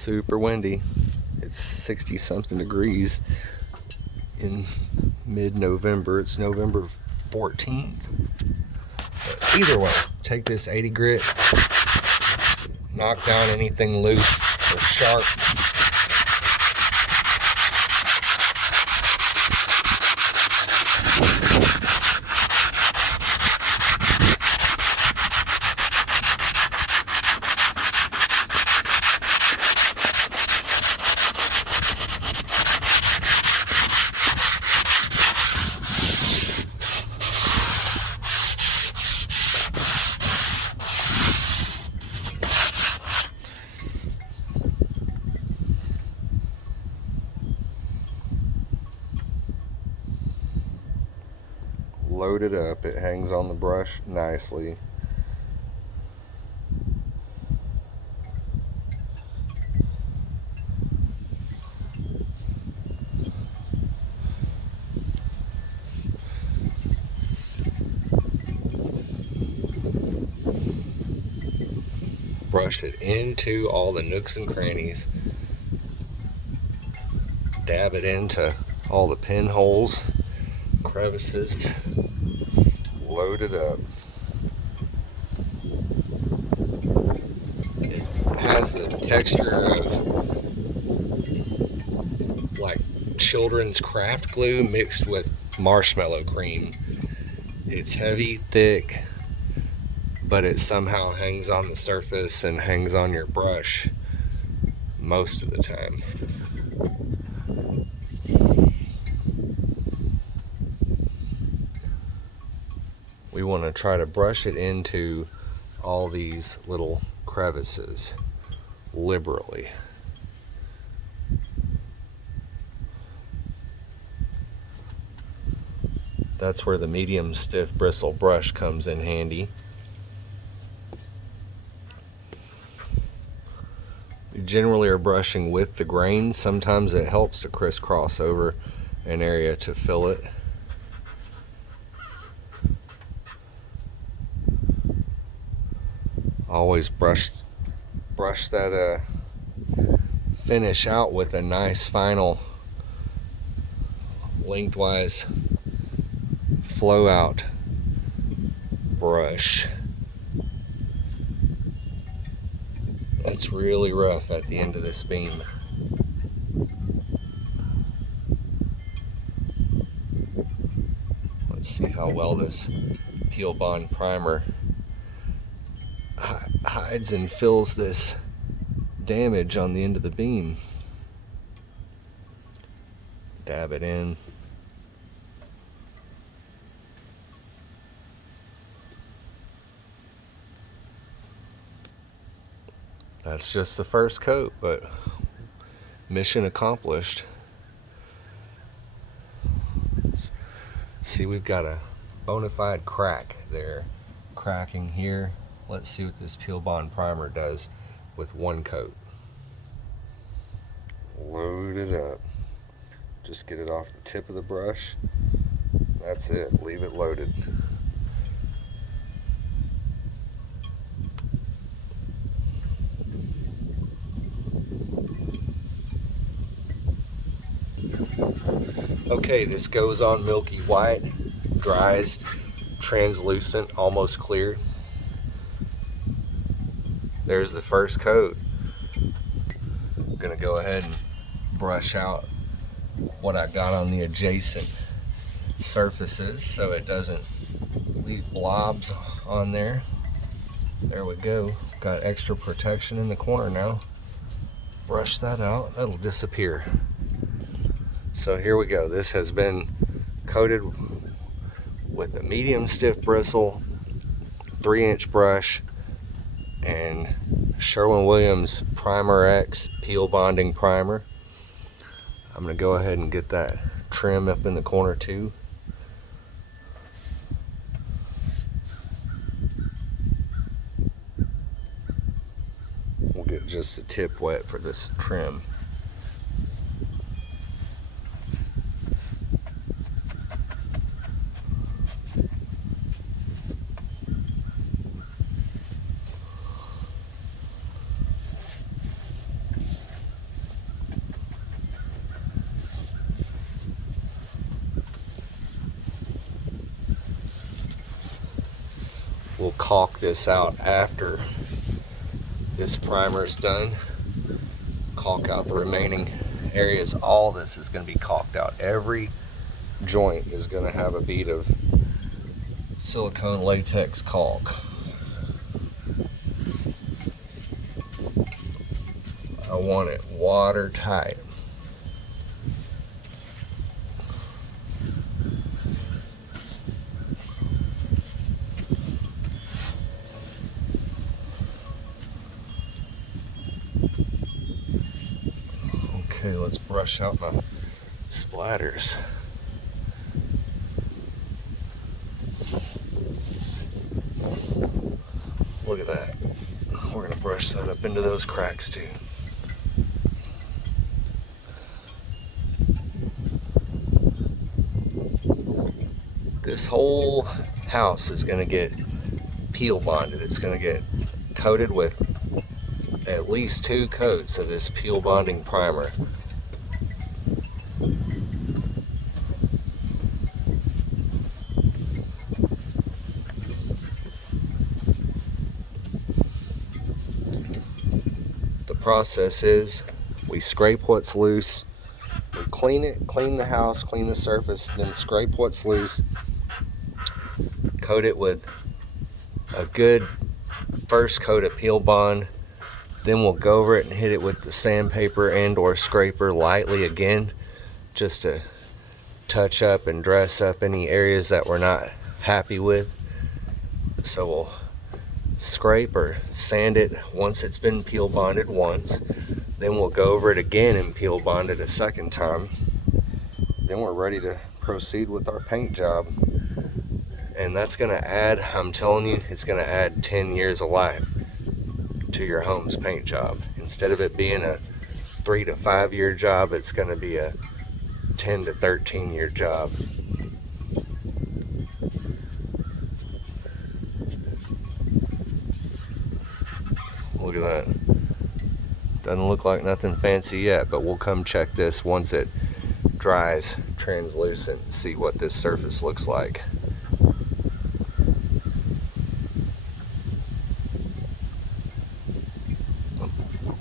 super windy. It's 60 something degrees in mid-November. It's November 14th. But either way, take this 80 grit, knock down anything loose or sharp. Load it up. It hangs on the brush nicely. Brush it into all the nooks and crannies. Dab it into all the pinholes, crevices. Load it up. It has the texture of like children's craft glue mixed with marshmallow cream. It's heavy, thick, but it somehow hangs on the surface and hangs on your brush most of the time. We want to try to brush it into all these little crevices liberally. That's where the medium stiff bristle brush comes in handy. We generally are brushing with the grain. Sometimes it helps to crisscross over an area to fill it. Always brush that finish out with a nice final lengthwise flow out brush. That's really rough at the end of this beam. Let's see how well this Peel Bond primer hides and fills this damage on the end of the beam. Dab it in. That's just the first coat, but mission accomplished. See, we've got a bona fide crack there. Cracking here. Let's see what this Peel Bond primer does with one coat. Load it up. Just get it off the tip of the brush. That's it. Leave it loaded. Okay, this goes on milky white, dries, translucent, almost clear. There's the first coat. I'm gonna go ahead and brush out what I got on the adjacent surfaces so it doesn't leave blobs on there. There we go. Got extra protection in the corner now. Brush that out, that'll disappear. So here we go. This has been coated with a medium stiff bristle, 3-inch brush, and Sherwin-Williams PrimeRx peel bonding primer. I'm going to go ahead and get that trim up in the corner too. We'll get just the tip wet for this trim. We'll caulk this out after this primer is done. Caulk out the remaining areas. All this is going to be caulked out. Every joint is going to have a bead of silicone latex caulk. I want it watertight. Okay, let's brush out my splatters. Look at that. We're going to brush that up into those cracks too. This whole house is going to get peel bonded. It's going to get coated with at least 2 coats of this peel bonding primer. The process is we scrape what's loose, we clean it, clean the house, clean the surface, then scrape what's loose, coat it with a good first coat of peel bond, then we'll go over it and hit it with the sandpaper and or scraper lightly again, just to touch up and dress up any areas that we're not happy with. So we'll scrape or sand it once it's been peel bonded once, then we'll go over it again and peel bond it a second time. Then we're ready to proceed with our paint job. And that's going to add, I'm telling you, it's going to add 10 years of life to your home's paint job. Instead of it being a 3 to 5 year job, it's going to be a 10 to 13 year job. Look at that. Doesn't look like nothing fancy yet, but we'll come check this once it dries translucent and see what this surface looks like.